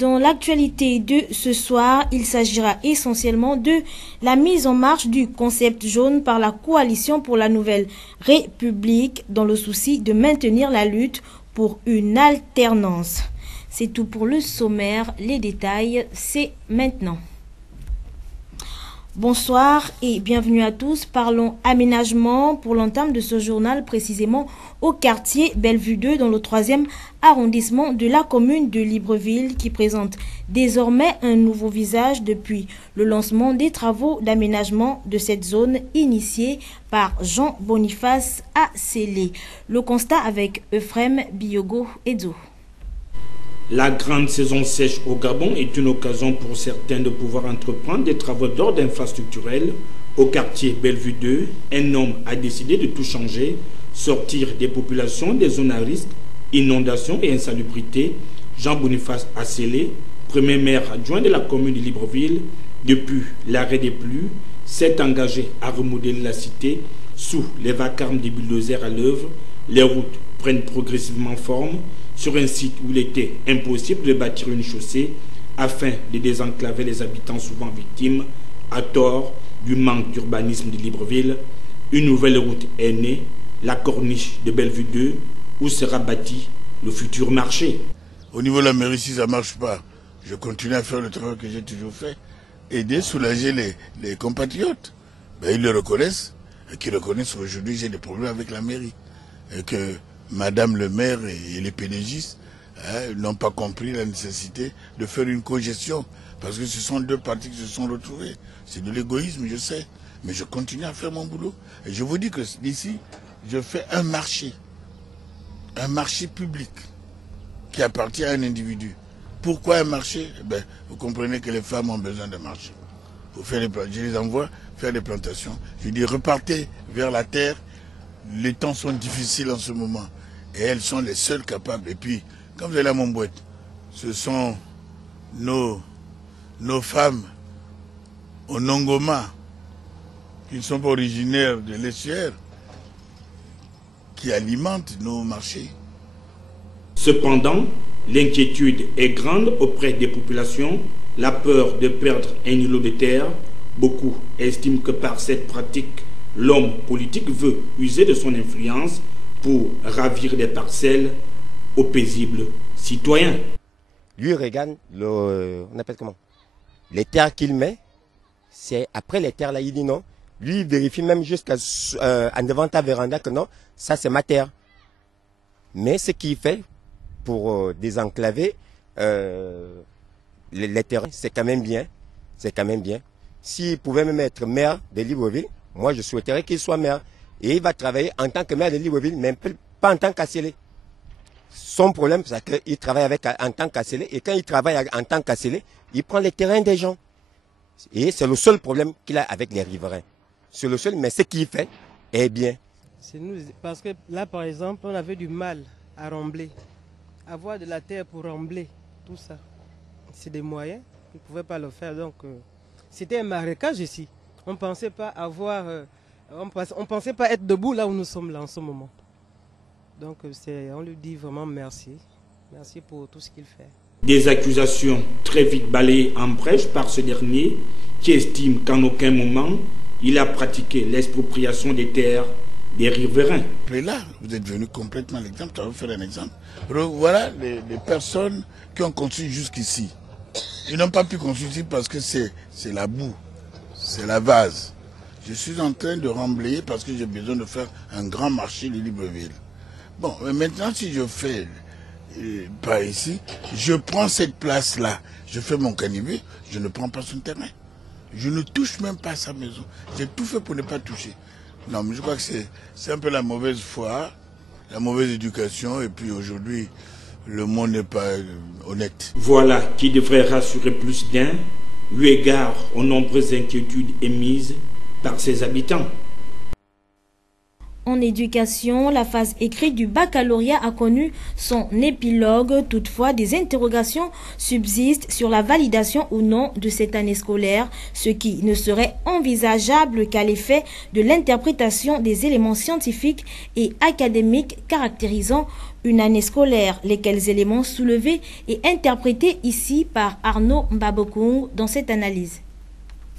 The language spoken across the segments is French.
Dans l'actualité de ce soir, il s'agira essentiellement de la mise en marche du concept jaune par la Coalition pour la Nouvelle République dans le souci de maintenir la lutte pour une alternance. C'est tout pour le sommaire. Les détails, c'est maintenant. Bonsoir et bienvenue à tous. Parlons aménagement pour l'entame de ce journal, précisément au quartier Bellevue 2 dans le 3e arrondissement de la commune de Libreville qui présente désormais un nouveau visage depuis le lancement des travaux d'aménagement de cette zone initiée par Jean Boniface Asselé. Le constat avec Euphrem Biogo Edzo. La grande saison sèche au Gabon est une occasion pour certains de pouvoir entreprendre des travaux d'ordre infrastructurel. Au quartier Bellevue 2, un homme a décidé de tout changer, sortir des populations des zones à risque, inondations et insalubrité. Jean Boniface Asselé, premier maire adjoint de la commune de Libreville, depuis l'arrêt des pluies, s'est engagé à remodeler la cité sous les vacarmes des bulldozers à l'œuvre. Les routes prennent progressivement forme sur un site où il était impossible de bâtir une chaussée afin de désenclaver les habitants souvent victimes, à tort, du manque d'urbanisme de Libreville. Une nouvelle route est née, la corniche de Bellevue 2, où sera bâti le futur marché. Au niveau de la mairie, si ça ne marche pas, je continue à faire le travail que j'ai toujours fait, aider, soulager les compatriotes. Ben, ils le reconnaissent, et qu'ils reconnaissent qu'aujourd'hui j'ai des problèmes avec la mairie. Et que Madame le maire et les pédagistes n'ont pas compris la nécessité de faire une cogestion. Parce que ce sont deux partis qui se sont retrouvés. C'est de l'égoïsme, je sais. Mais je continue à faire mon boulot. Et je vous dis que d'ici, je fais un marché public qui appartient à un individu. Pourquoi un marché? Ben, vous comprenez que les femmes ont besoin de marché. Je les envoie faire des plantations. Je dis repartez vers la terre. Les temps sont difficiles en ce moment. Et elles sont les seules capables. Et puis, quand vous allez à Montbouette, ce sont nos femmes au Nongoma, qui ne sont pas originaires de l'estuaire, qui alimentent nos marchés. Cependant, l'inquiétude est grande auprès des populations, la peur de perdre un îlot de terre. Beaucoup estiment que par cette pratique, l'homme politique veut user de son influence pour ravir des parcelles aux paisibles citoyens. Lui regarde, on appelle comment? Les terres qu'il met, c'est après les terres là, il dit non. Lui, il vérifie même jusqu'à en devant ta véranda que non, ça c'est ma terre. Mais ce qu'il fait pour désenclaver les terrains, c'est quand même bien. C'est quand même bien. S'il pouvait même être maire de Libreville, moi je souhaiterais qu'il soit maire. Et il va travailler en tant que maire de Libreville, mais pas en tant qu'Asselé. Son problème, c'est qu'il travaille en tant qu'Asselé. Et quand il travaille en tant qu'Asselé, il prend les terrains des gens. Et c'est le seul problème qu'il a avec les riverains. C'est le seul, mais ce qu'il fait est bien. C'est nous, parce que là, par exemple, on avait du mal à rembler. Avoir de la terre pour rembler, tout ça. C'est des moyens, on ne pouvait pas le faire. Donc, c'était un marécage ici. On ne pensait pas avoir... on pensait pas être debout là où nous sommes là en ce moment. Donc on lui dit vraiment merci. Merci pour tout ce qu'il fait. Des accusations très vite balayées en brèche par ce dernier qui estime qu'en aucun moment il a pratiqué l'expropriation des terres des riverains. Et là, vous êtes venu complètement à l'exemple. Je vais vous faire un exemple. Voilà les personnes qui ont construit jusqu'ici. Ils n'ont pas pu construire ici parce que c'est la boue, c'est la vase. Je suis en train de remblayer parce que j'ai besoin de faire un grand marché de Libreville. Bon, mais maintenant, si je fais par ici, je prends cette place-là, je fais mon canivet, je ne prends pas son terrain. Je ne touche même pas sa maison. J'ai tout fait pour ne pas toucher. Non, mais je crois que c'est un peu la mauvaise foi, la mauvaise éducation, et puis aujourd'hui, le monde n'est pas honnête. Voilà qui devrait rassurer plus d'un, eu égard aux nombreuses inquiétudes émises par ses habitants. En éducation, la phase écrite du baccalauréat a connu son épilogue. Toutefois, des interrogations subsistent sur la validation ou non de cette année scolaire, ce qui ne serait envisageable qu'à l'effet de l'interprétation des éléments scientifiques et académiques caractérisant une année scolaire, lesquels éléments soulevés et interprétés ici par Arnaud Mbabokung dans cette analyse.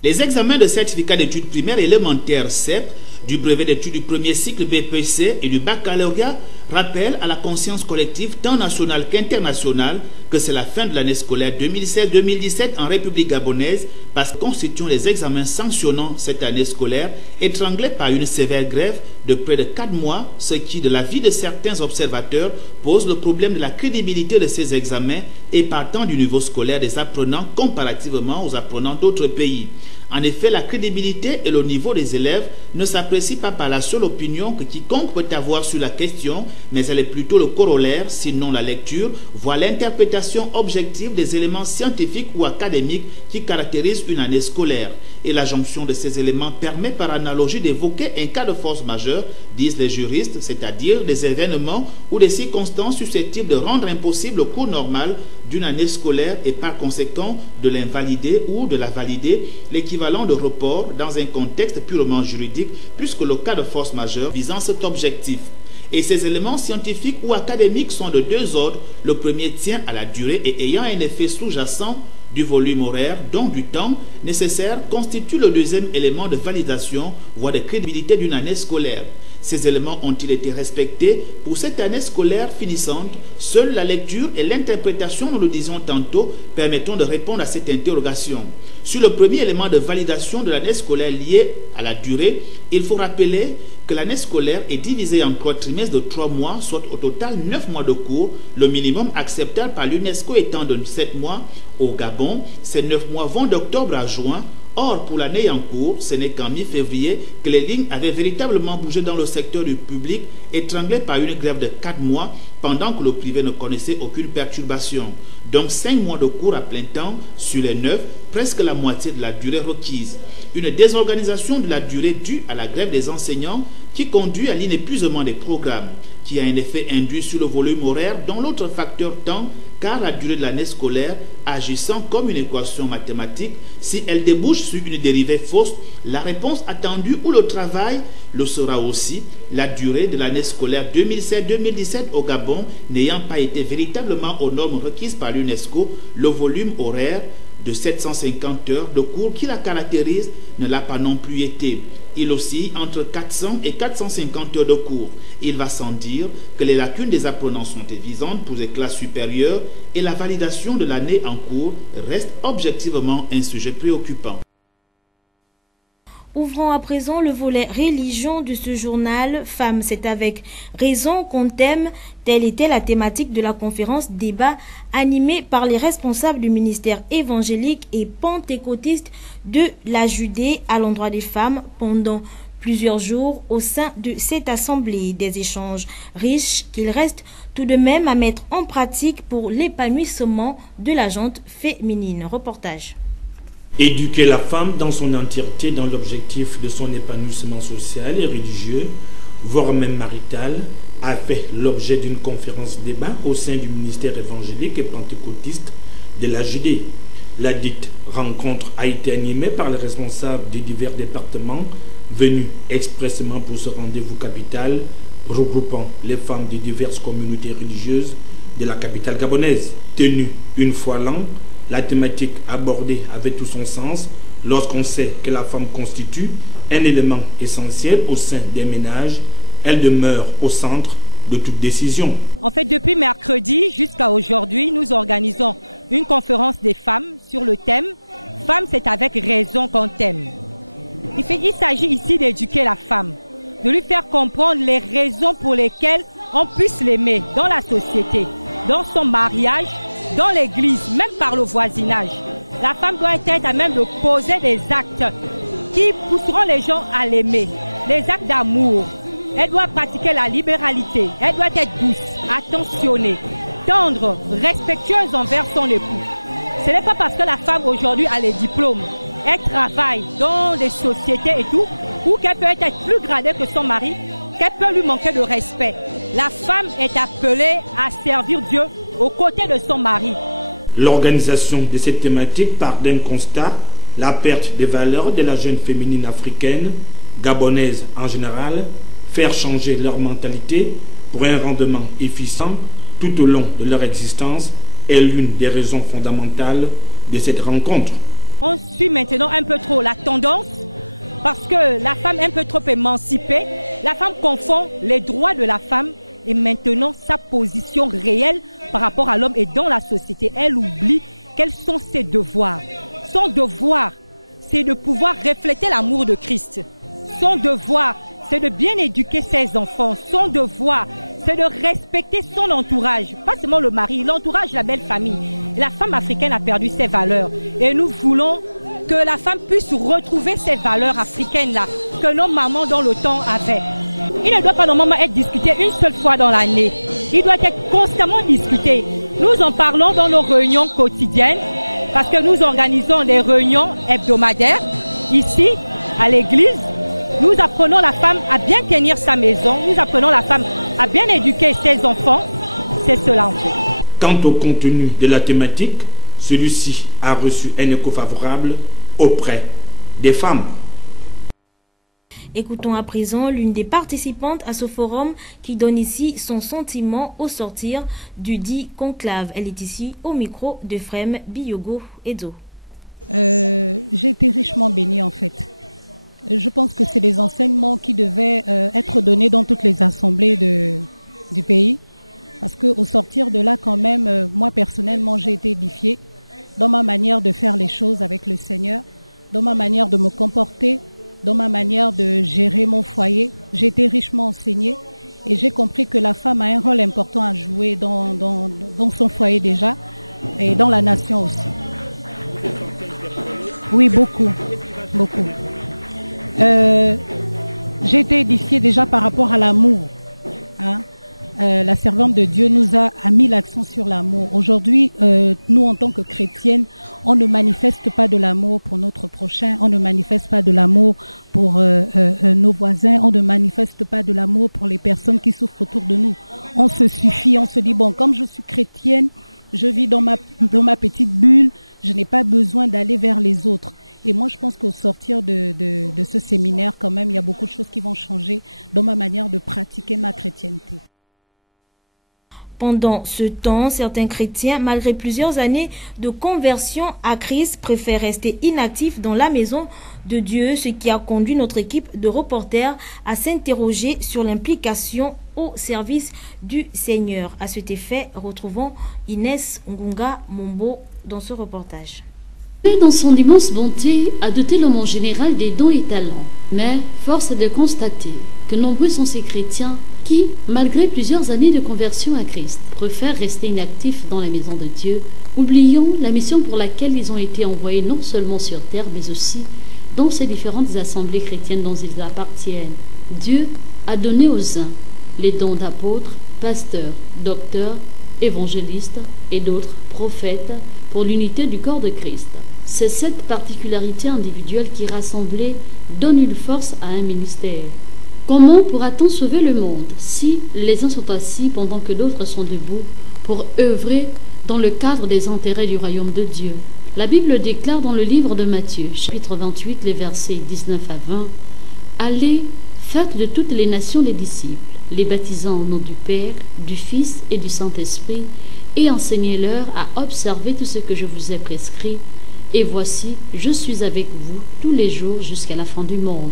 Les examens de certificat d'études primaires et élémentaires CEP, du brevet d'études du premier cycle BPC et du baccalauréat rappellent à la conscience collective tant nationale qu'internationale que c'est la fin de l'année scolaire 2016-2017 en République gabonaise parce que constituent les examens sanctionnant cette année scolaire étranglée par une sévère grève de près de 4 mois, ce qui, de l'avis de certains observateurs, pose le problème de la crédibilité de ces examens et partant du niveau scolaire des apprenants comparativement aux apprenants d'autres pays. En effet, la crédibilité et le niveau des élèves ne s'apprécient pas par la seule opinion que quiconque peut avoir sur la question, mais elle est plutôt le corollaire, sinon la lecture, voire l'interprétation objective des éléments scientifiques ou académiques qui caractérisent une année scolaire. Et la jonction de ces éléments permet par analogie d'évoquer un cas de force majeure, disent les juristes, c'est-à-dire des événements ou des circonstances susceptibles de rendre impossible le cours normal d'une année scolaire et par conséquent de l'invalider ou de la valider, l'équivalent de report dans un contexte purement juridique, puisque le cas de force majeure visant cet objectif. Et ces éléments scientifiques ou académiques sont de deux ordres. Le premier tient à la durée et ayant un effet sous-jacent du volume horaire, donc du temps nécessaire, constitue le deuxième élément de validation, voire de crédibilité d'une année scolaire. Ces éléments ont-ils été respectés? Pour cette année scolaire finissante, seule la lecture et l'interprétation, nous le disions tantôt, permettront de répondre à cette interrogation. Sur le premier élément de validation de l'année scolaire lié à la durée, il faut rappeler que l'année scolaire est divisée en 3 trimestres de 3 mois, soit au total 9 mois de cours, le minimum acceptable par l'UNESCO étant de 7 mois. Au Gabon, ces 9 mois vont d'octobre à juin. Or, pour l'année en cours, ce n'est qu'en mi-février que les lignes avaient véritablement bougé dans le secteur du public, étranglé par une grève de 4 mois, pendant que le privé ne connaissait aucune perturbation. Donc 5 mois de cours à plein temps sur les 9, presque la moitié de la durée requise. Une désorganisation de la durée due à la grève des enseignants qui conduit à l'inépuisement des programmes, qui a un effet induit sur le volume horaire, dont l'autre facteur temps, car la durée de l'année scolaire, agissant comme une équation mathématique, si elle débouche sur une dérivée fausse, la réponse attendue ou le travail le sera aussi. La durée de l'année scolaire 2016-2017 au Gabon n'ayant pas été véritablement aux normes requises par l'UNESCO, le volume horaire de 750 heures de cours qui la caractérise ne l'a pas non plus été. Il oscille entre 400 et 450 heures de cours. Il va sans dire que les lacunes des apprenants sont évidentes pour les classes supérieures et la validation de l'année en cours reste objectivement un sujet préoccupant. Ouvrons à présent le volet religion de ce journal. Femmes, c'est avec raison qu'on t'aime. Telle était la thématique de la conférence débat animée par les responsables du ministère évangélique et pentecôtiste de la Judée à l'endroit des femmes pendant plusieurs jours au sein de cette assemblée. Des échanges riches qu'il reste tout de même à mettre en pratique pour l'épanouissement de la gente féminine. Reportage. Éduquer la femme dans son entièreté dans l'objectif de son épanouissement social et religieux, voire même marital, a fait l'objet d'une conférence débat au sein du ministère évangélique et pentecôtiste de la Judée. La dite rencontre a été animée par les responsables des divers départements venus expressément pour ce rendez-vous capital regroupant les femmes de diverses communautés religieuses de la capitale gabonaise. Tenue une fois l'an, la thématique abordée avait tout son sens lorsqu'on sait que la femme constitue un élément essentiel au sein des ménages. Elle demeure au centre de toute décision. En fait, depuis mercredi jusqu'à aujourd'hui, nous organisons une conférence des femmes sur le thème « Femme, c'est avec raison qu'on t'aime ». Il s'agit ici d'éduquer la femme, de lui faire comprendre les raisons pour lesquelles on puisse l'aimer dans la société, dans son mariage, dans l'église, même par le voisinage. La femme doit être à même de poser des actes qui pousseront les gens à l'aimer, les actes d'amour. Elle doit pratiquer la libéralité, elle doit être douce, attentionnée, tendre, respectueuse envers son époux. Ce n'est pas parce que la femme aujourd'hui a les diplômes, elle travaille dans des sociétés et tout, ou qu'elle peut être plus gradée que son mari, qu'elle peut lui manquer de respect. La femme est appelée à servir Dieu aux côtés de son mari. L'organisation de cette thématique part d'un constat, la perte des valeurs de la jeune féminine africaine, gabonaise en général, faire changer leur mentalité pour un rendement efficient tout au long de leur existence est l'une des raisons fondamentales de cette rencontre. On suit maintenant un peu trop la tendance parce que la femme est un peu trop émancipée. La femme confond les droits de la femme et maintenant sa position réelle par rapport à l'homme et dans la société. Elle oublie quels sont ses devoirs. Son devoir, c'est de pouvoir refléter l'amour de Christ. Son devoir, c'est de bien éduquer ses enfants. Son devoir, c'est de respecter son entourage. Pas seulement le mari, l'entourage, la belle famille. La femme africaine a perdu ses valeurs. Et nous voulons que la femme puisse retrouver ces valeurs africaines-là que nos mamans dans le temps avaient. Il ne doit pas normalement être discuté une seule fois dans l'année. Il doit être constamment discuté. Nous en parlons dans nos réunions quotidiennes parce que nous organisons des réunions hebdomadaires ici à l'église. Nous apprenons la femme à bien tenir sa maison. Nous apprenons la femme à bien éduquer ses enfants. C'est cela en fait. Quant au contenu de la thématique, celui-ci a reçu un écho favorable auprès des femmes. Écoutons à présent l'une des participantes à ce forum qui donne ici son sentiment au sortir du dit conclave. Elle est ici au micro de Frem Biyogo Edo. J'ai été richement bénie en fait. Je pense que c'est des enseignements qui devaient être donnés dans toutes les assemblées du pays. Parce qu'au sortir de là quand même, moi personnellement j'ai été édifiée dans ma manière de faire les choses avec le Seigneur, dans ma manière de me comporter, dans ma manière de gérer mon foyer. J'ai été richement enseignée et j'ai compris que la femme a un rôle important à jouer dans son foyer déjà et dans la nation aussi. Oui, beaucoup. J'ai été édifiée déjà par rapport à l'amour. Hein? La servante de Dieu nous a mis l'accent sur l'amour. Aujourd'hui, nous en tant que chrétiennes, on ne manifeste pas de l'amour pour notre prochain, on ne manifeste pas de l'amour pour nos voisins, on ne manifeste pas de l'amour pour les personnes qui souffrent autour de nous. On se suffit, on se dit, bon, comme je suis chrétienne, je vis dans ma petite bulle, je n'ai pas besoin d'aller vers les autres. Et moi, je pense qu'au sortir de ce séminaire, quand même, il y a beaucoup de choses qui vont changer dans ma manière de pratiquer ma chrétienté. Pendant ce temps, certains chrétiens, malgré plusieurs années de conversion à Christ, préfèrent rester inactifs dans la maison de Dieu, ce qui a conduit notre équipe de reporters à s'interroger sur l'implication au service du Seigneur. À cet effet, retrouvons Inès Ngunga Mombo dans ce reportage. Dieu, dans son immense bonté, a doté l'homme en général des dons et talents. Mais force est de constater que nombreux sont ces chrétiens qui, malgré plusieurs années de conversion à Christ, préfèrent rester inactifs dans la maison de Dieu, oubliant la mission pour laquelle ils ont été envoyés non seulement sur terre, mais aussi dans ces différentes assemblées chrétiennes dont ils appartiennent. Dieu a donné aux uns les dons d'apôtres, pasteurs, docteurs, évangélistes et d'autres prophètes pour l'unité du corps de Christ. C'est cette particularité individuelle qui, rassemblée, donne une force à un ministère. Comment pourra-t-on sauver le monde si les uns sont assis pendant que d'autres sont debout pour œuvrer dans le cadre des intérêts du royaume de Dieu? La Bible déclare dans le livre de Matthieu, chapitre 28, les versets 19 à 20, « Allez, faites de toutes les nations des disciples, les baptisant au nom du Père, du Fils et du Saint-Esprit, et enseignez-leur à observer tout ce que je vous ai prescrit. Et voici, je suis avec vous tous les jours jusqu'à la fin du monde. »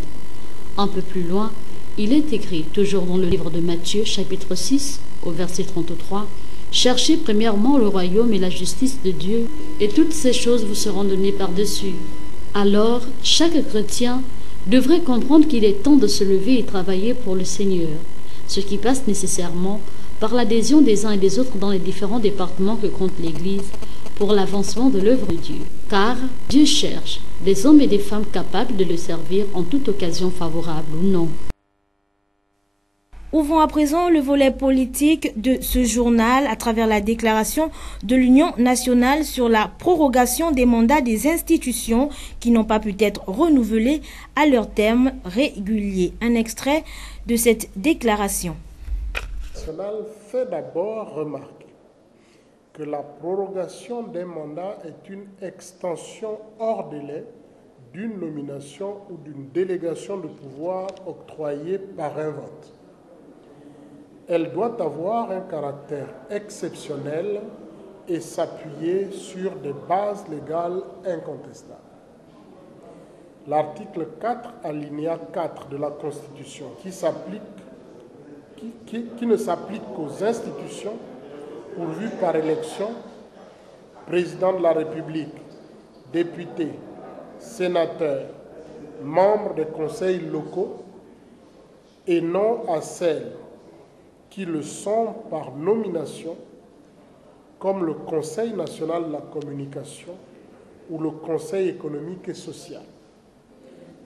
Un peu plus loin, il est écrit, toujours dans le livre de Matthieu, chapitre 6, au verset 33, « Cherchez premièrement le royaume et la justice de Dieu, et toutes ces choses vous seront données par-dessus. » Alors, chaque chrétien devrait comprendre qu'il est temps de se lever et travailler pour le Seigneur, ce qui passe nécessairement par l'adhésion des uns et des autres dans les différents départements que compte l'Église pour l'avancement de l'œuvre de Dieu. Car Dieu cherche des hommes et des femmes capables de le servir en toute occasion favorable ou non. Ouvrons à présent le volet politique de ce journal à travers la déclaration de l'Union nationale sur la prorogation des mandats des institutions qui n'ont pas pu être renouvelés à leur terme régulier. Un extrait de cette déclaration. Le national fait d'abord remarquer que la prorogation d'un mandat est une extension hors délai d'une nomination ou d'une délégation de pouvoir octroyée par un vote. Elle doit avoir un caractère exceptionnel et s'appuyer sur des bases légales incontestables. L'article 4, alinéa 4 de la Constitution, qui ne s'applique qu'aux institutions pourvues par élection, président de la République, députés, sénateurs, membres des conseils locaux, et non à celles qui le sont par nomination, comme le Conseil national de la communication ou le Conseil économique et social.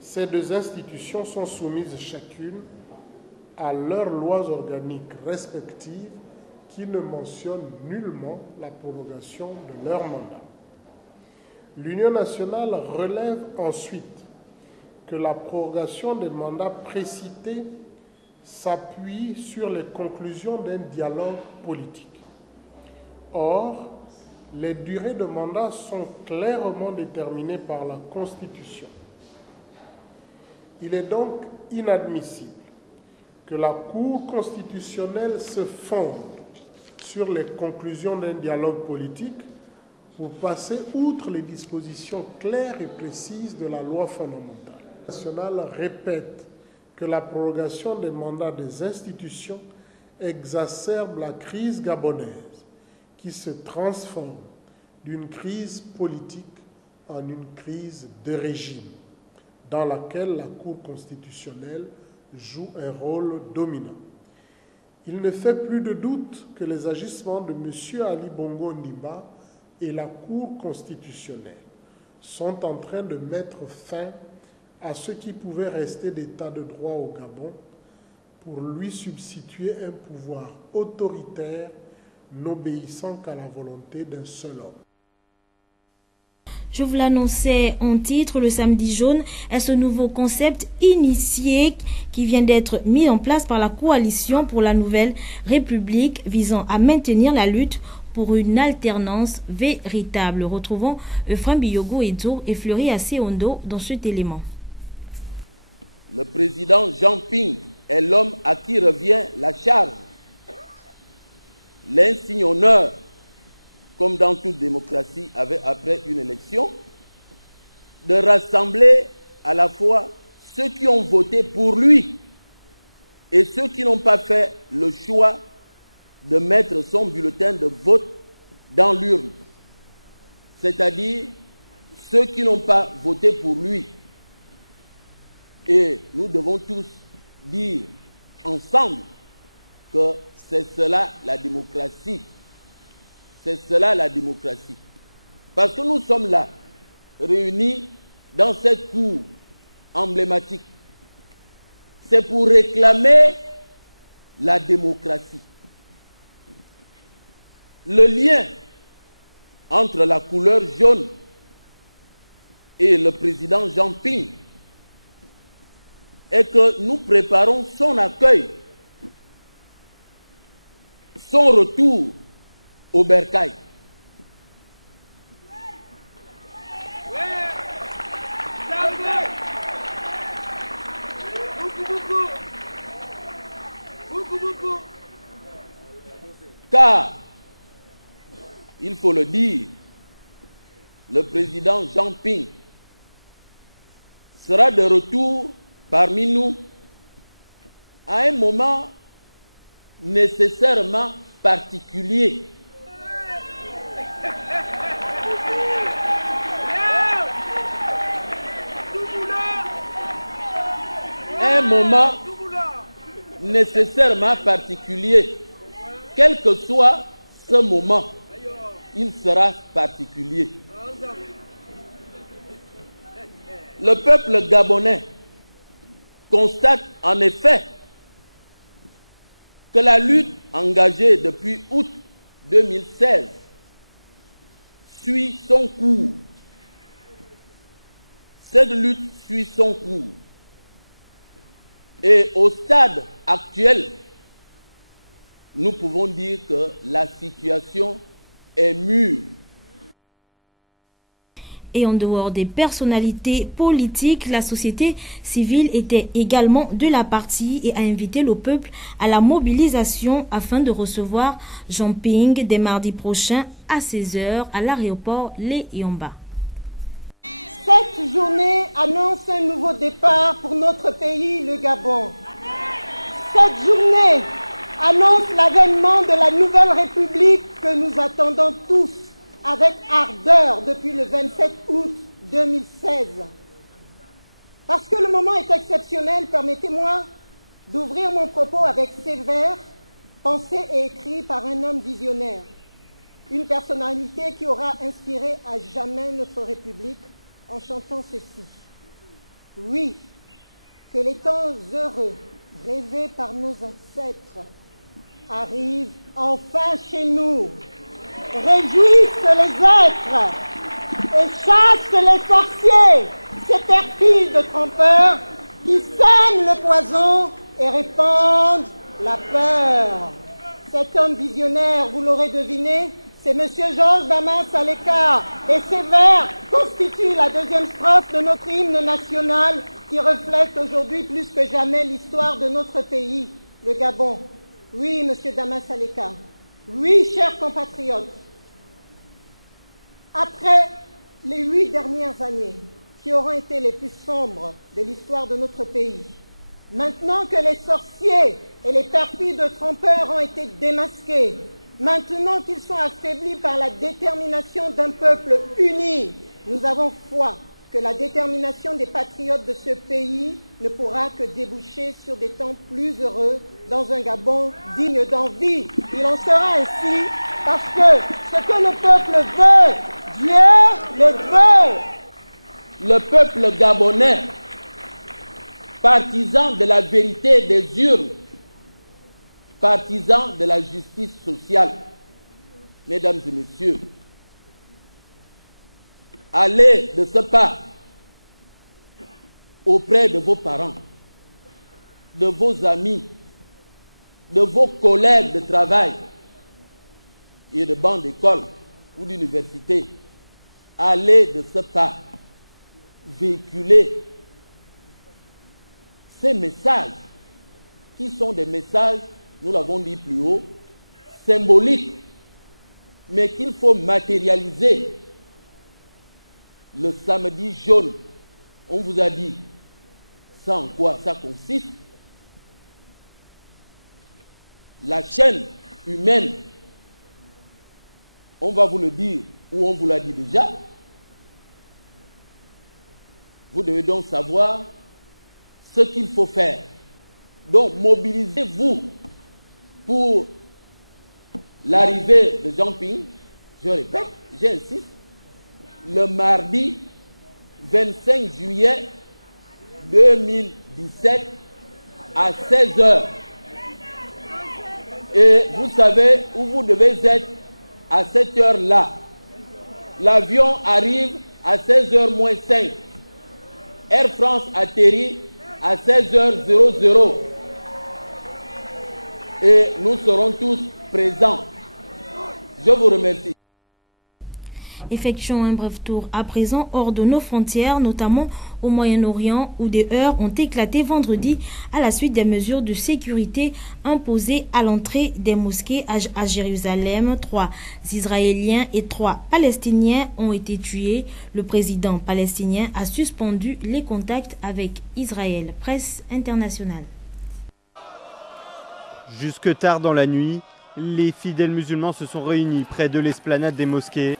Ces deux institutions sont soumises chacune à leurs lois organiques respectives qui ne mentionnent nullement la prorogation de leur mandat. L'Union nationale relève ensuite que la prorogation des mandats précités s'appuie sur les conclusions d'un dialogue politique. Or, les durées de mandat sont clairement déterminées par la Constitution. Il est donc inadmissible que la Cour constitutionnelle se fonde sur les conclusions d'un dialogue politique pour passer outre les dispositions claires et précises de la loi fondamentale. Le national répète que la prorogation des mandats des institutions exacerbe la crise gabonaise qui se transforme d'une crise politique en une crise de régime dans laquelle la Cour constitutionnelle joue un rôle dominant. Il ne fait plus de doute que les agissements de M. Ali Bongo Ondimba et la Cour constitutionnelle sont en train de mettre fin à ce qui pouvait rester d'état de droit au Gabon pour lui substituer un pouvoir autoritaire n'obéissant qu'à la volonté d'un seul homme. Je vous l'annonçais en titre, le samedi jaune est ce nouveau concept initié qui vient d'être mis en place par la coalition pour la nouvelle République visant à maintenir la lutte pour une alternance véritable. Retrouvons Euphrem Biyogo Edzo et Fleury Asseondo dans cet élément. Le président Jean Ping est l'homme à qui revient la charge, l'insigne honneur, comme dans toute démocratie, après une élection, de rassembler à la fois ceux qui ont voté pour lui et ceux qui n'ont pas fait le choix de mettre son bulletin de vote dans l'urne, c'est-à-dire ceux qui n'ont pas voté pour lui. Et nous devons tous dire ensemble que c'est cela la démocratie. C'est cela la démocratie. Parce que nous sommes là, réunis dans cette cour emblématique. C'est pour réclamer la démocratie. Le lien entre la couleur jaune et le président Jean Ping est que nous préparons son accueil, son retour au bercail. Car, il faut le dire, le président Jean Ping sera de retour parmi nous à un moment nécessairement particulier. Un moment nécessairement particulier. Quel que soit ce moment, il sera particulier. Le peuple gabonais constate en effet que la lutte engagée depuis août 2016 suit son cours. Cette lutte suit son cours. Et au stade actuelle, nous pouvons dire que la situation est mûre. Et en dehors des personnalités politiques, la société civile était également de la partie et a invité le peuple à la mobilisation afin de recevoir Jean Ping dès mardi prochain à 16h à l'aéroport Léyomba. Cette journée annonce un nouveau départ pour notre pays, le Gabon. Cette journée annonce l'avènement de la nouvelle République que nous attendons tous avec ardeur depuis le 27 août 2016. Parce que le moment est exceptionnel, permettez-moi d'ouvrir mon propos avec ces vers, pensés et écrits par un homme visionnaire, une personnalité qui aura inspiré à jamais notre République en chantant ceci. Oui, que les temps heureux rêvés par nos ancêtres arrivent enfin chez nous, réjouissent les êtres et chassent les sorciers, ces perfides trompeurs qui sèment le poison et répandent la peur. Cet homme visionnaire, vous l'aurez deviné, c'est M. Georges Damas Saleka, et ces vers constituent la deuxième strophe de notre hymne national qui reflète aujourd'hui plus que jamais l'histoire de notre pays, le Gabon. Oui, M. Damas Saleka, oui, chers compatriotes, après les 8 dernières années qui auront été les plus sombres de l'histoire de notre pays, maintenant que les sorciers et les perfides trompeurs ont été démasqués, maintenant qu'ils sont affaiblis par la détermination d'un peuple uni, nous avons foi que la détermination des patriotes de ce pays ne pourra que déboucher sur des temps plus heureux dans un Gabon digne d'envie. Il en sera ainsi parce que ce que le peuple veut, Dieu le veut. Le peuple gabonais, partisan de la vérité des urnes, partisan de la justice sociale, mesdames et messieurs, allez de ce pas auprès de vos parents, de vos amis, de vos collègues de travail et de bancs d'école ou d'université. Allez de ce pas véhiculer ces messages qui sont des messages, nous l'avons dit plus haut, symboliques, mais qu'il faut matérialiser. Le samedi jaune, on vous a dit ça en quoi ça consiste. La chaîne humaine, on va vous le dire ou on vous l'a dit déjà. Vous devez donc savoir ce qu'il faut faire. Donc mobilisez-vous pour l'arrivée de Jean Ping, je répète, j'insiste, le mardi 25 juillet 2017 à 16h. Et vous savez où vous devez être à cette heure-là. L'avion arrive à 16h moins 5. Air France atterrit à 16h00. Et nous serons tous présents. Je vous remercie. Effectuons un bref tour à présent hors de nos frontières, notamment au Moyen-Orient, où des heurts ont éclaté vendredi à la suite des mesures de sécurité imposées à l'entrée des mosquées à Jérusalem. 3 Israéliens et 3 Palestiniens ont été tués. Le président palestinien a suspendu les contacts avec Israël. Presse internationale. Jusque tard dans la nuit, les fidèles musulmans se sont réunis près de l'esplanade des mosquées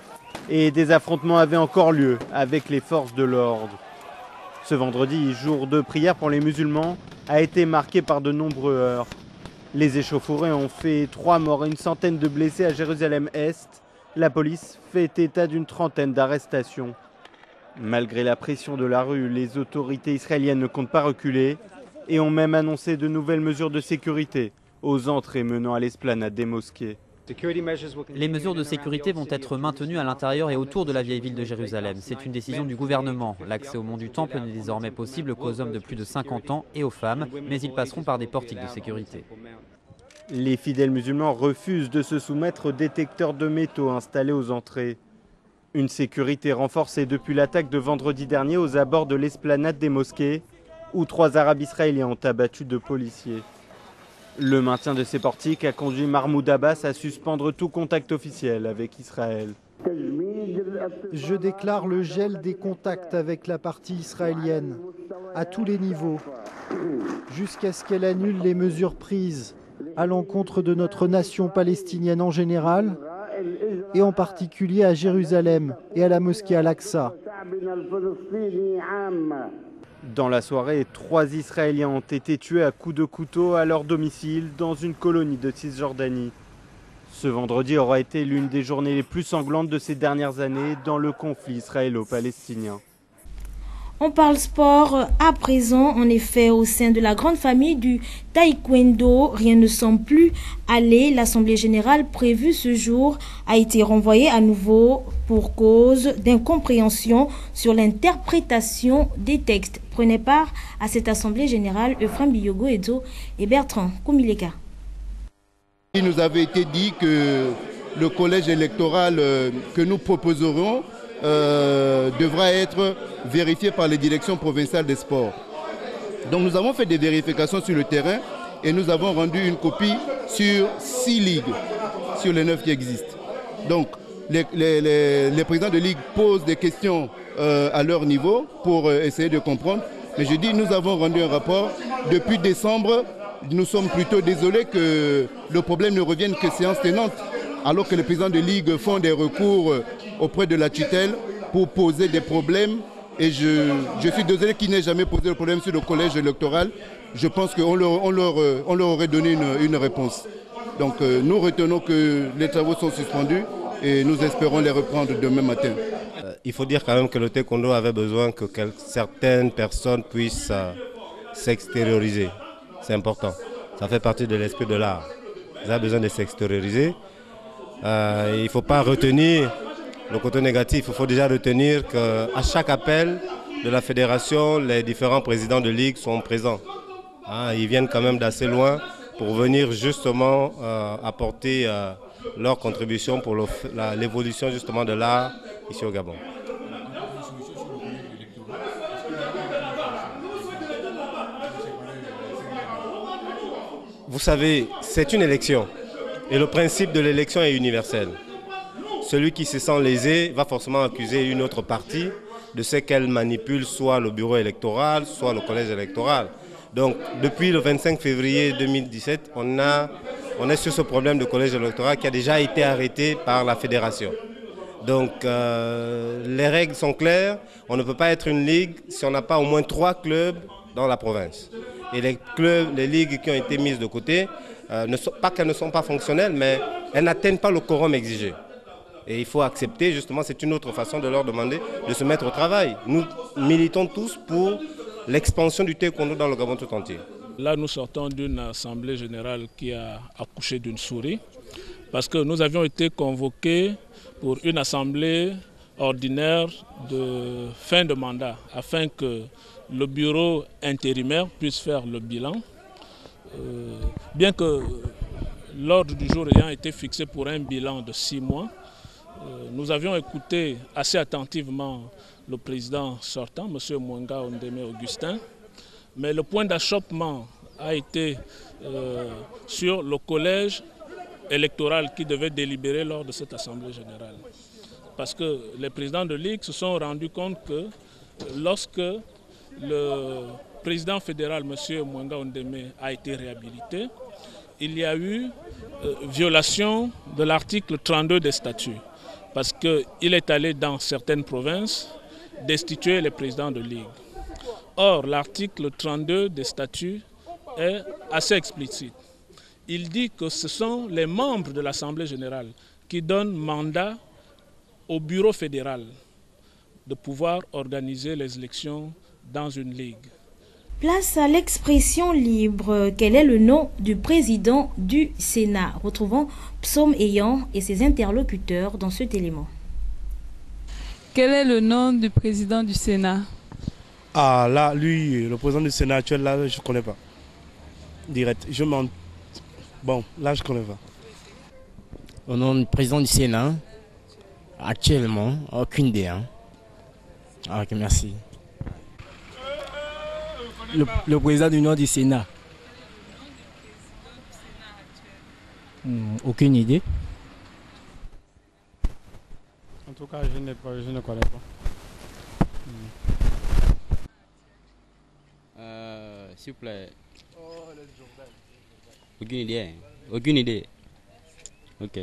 et des affrontements avaient encore lieu avec les forces de l'ordre. Ce vendredi, jour de prière pour les musulmans, a été marqué par de nombreux heurts. Les échauffourées ont fait 3 morts et une centaine de blessés à Jérusalem-Est. La police fait état d'une trentaine d'arrestations. Malgré la pression de la rue, les autorités israéliennes ne comptent pas reculer et ont même annoncé de nouvelles mesures de sécurité aux entrées menant à l'esplanade des mosquées. Les mesures de sécurité vont être maintenues à l'intérieur et autour de la vieille ville de Jérusalem. C'est une décision du gouvernement. L'accès au mont du Temple n'est désormais possible qu'aux hommes de plus de 50 ans et aux femmes, mais ils passeront par des portiques de sécurité. Les fidèles musulmans refusent de se soumettre aux détecteurs de métaux installés aux entrées. Une sécurité renforcée depuis l'attaque de vendredi dernier aux abords de l'esplanade des mosquées, où 3 Arabes israéliens ont abattu 2 policiers. Le maintien de ces portiques a conduit Mahmoud Abbas à suspendre tout contact officiel avec Israël. Je déclare le gel des contacts avec la partie israélienne, à tous les niveaux, jusqu'à ce qu'elle annule les mesures prises à l'encontre de notre nation palestinienne en général, et en particulier à Jérusalem et à la mosquée Al-Aqsa. Dans la soirée, 3 Israéliens ont été tués à coups de couteau à leur domicile dans une colonie de Cisjordanie. Ce vendredi aura été l'une des journées les plus sanglantes de ces dernières années dans le conflit israélo-palestinien. On parle sport à présent. En effet, au sein de la grande famille du taekwondo, rien ne semble plus aller. L'Assemblée générale prévue ce jour a été renvoyée à nouveau pour cause d'incompréhension sur l'interprétation des textes. Prenez part à cette Assemblée générale Euphrem Biyogo Edzo et Bertrand Koumileka. Il nous avait été dit que le collège électoral que nous proposerons devra être vérifié par les directions provinciales des sports. Donc nous avons fait des vérifications sur le terrain et nous avons rendu une copie sur 6 ligues, sur les 9 qui existent. Donc les présidents de ligue posent des questions à leur niveau pour essayer de comprendre. Mais je dis, nous avons rendu un rapport. Depuis décembre, nous sommes plutôt désolés que le problème ne revienne que séance tenante, alors que les présidents de ligue font des recours auprès de la tutelle pour poser des problèmes. Et je suis désolé qu'ils n'aient jamais posé le problème sur le collège électoral. Je pense qu'on leur aurait donné une réponse. Donc nous retenons que les travaux sont suspendus et nous espérons les reprendre demain matin. Il faut dire quand même que le taekwondo avait besoin que certaines personnes puissent s'extérioriser. C'est important. Ça fait partie de l'esprit de l'art. Ils ont besoin de s'extérioriser. Il ne faut pas retenir le côté négatif. Il faut déjà retenir qu'à chaque appel de la fédération, les différents présidents de ligue sont présents. Ils viennent quand même d'assez loin pour venir justement apporter leur contribution pour l'évolution justement de l'art ici au Gabon. Vous savez, c'est une élection et le principe de l'élection est universel. Celui qui se sent lésé va forcément accuser une autre partie de ce qu'elle manipule soit le bureau électoral, soit le collège électoral. Donc depuis le 25 février 2017, on est sur ce problème de collège électoral qui a déjà été arrêté par la fédération. Donc les règles sont claires, on ne peut pas être une ligue si on n'a pas au moins 3 clubs dans la province. Et les ligues qui ont été mises de côté, pas qu'elles ne sont pas fonctionnelles, mais elles n'atteignent pas le quorum exigé. Et il faut accepter, justement, c'est une autre façon de leur demander de se mettre au travail. Nous militons tous pour l'expansion du taekwondo dans le Gabon tout entier. Là, nous sortons d'une assemblée générale qui a accouché d'une souris, parce que nous avions été convoqués pour une assemblée ordinaire de fin de mandat, afin que le bureau intérimaire puisse faire le bilan. Bien que l'ordre du jour ayant été fixé pour un bilan de 6 mois, nous avions écouté assez attentivement le président sortant, M. Mwenga Ondeme Augustin, mais le point d'achoppement a été sur le collège électoral qui devait délibérer lors de cette assemblée générale. Parce que les présidents de ligue se sont rendus compte que lorsque le président fédéral, M. Mwenga Ondeme, a été réhabilité, il y a eu violation de l'article 32 des statuts. Parce qu'il est allé dans certaines provinces destituer les présidents de ligue. Or, l'article 32 des statuts est assez explicite. Il dit que ce sont les membres de l'Assemblée générale qui donnent mandat au bureau fédéral de pouvoir organiser les élections dans une ligue. Place à l'expression libre. Quel est le nom du président du Sénat? Retrouvons Psaume Ayant et ses interlocuteurs dans cet élément. Quel est le nom du président du Sénat? Ah là, lui, le président du Sénat actuel, là, je ne connais pas. Direct, bon, là, je ne connais pas. Au nom du président du Sénat, actuellement, aucune idée. Hein. Ah, ok, merci. Le président du nom du Sénat. Aucune idée. En tout cas, je ne connais pas. S'il vous plaît. Aucune idée. Aucune idée. Ok.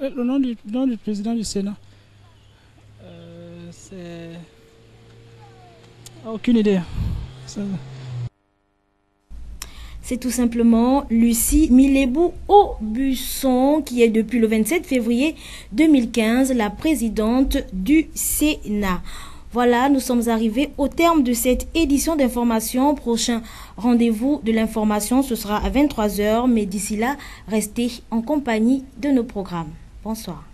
Le nom du président du Sénat. C'est... Aucune idée. C'est tout simplement Lucie Milebou Aubusson qui est depuis le 27 février 2015 la présidente du Sénat. Voilà, nous sommes arrivés au terme de cette édition d'information. Prochain rendez-vous de l'information, ce sera à 23 h, mais d'ici là, restez en compagnie de nos programmes. Bonsoir.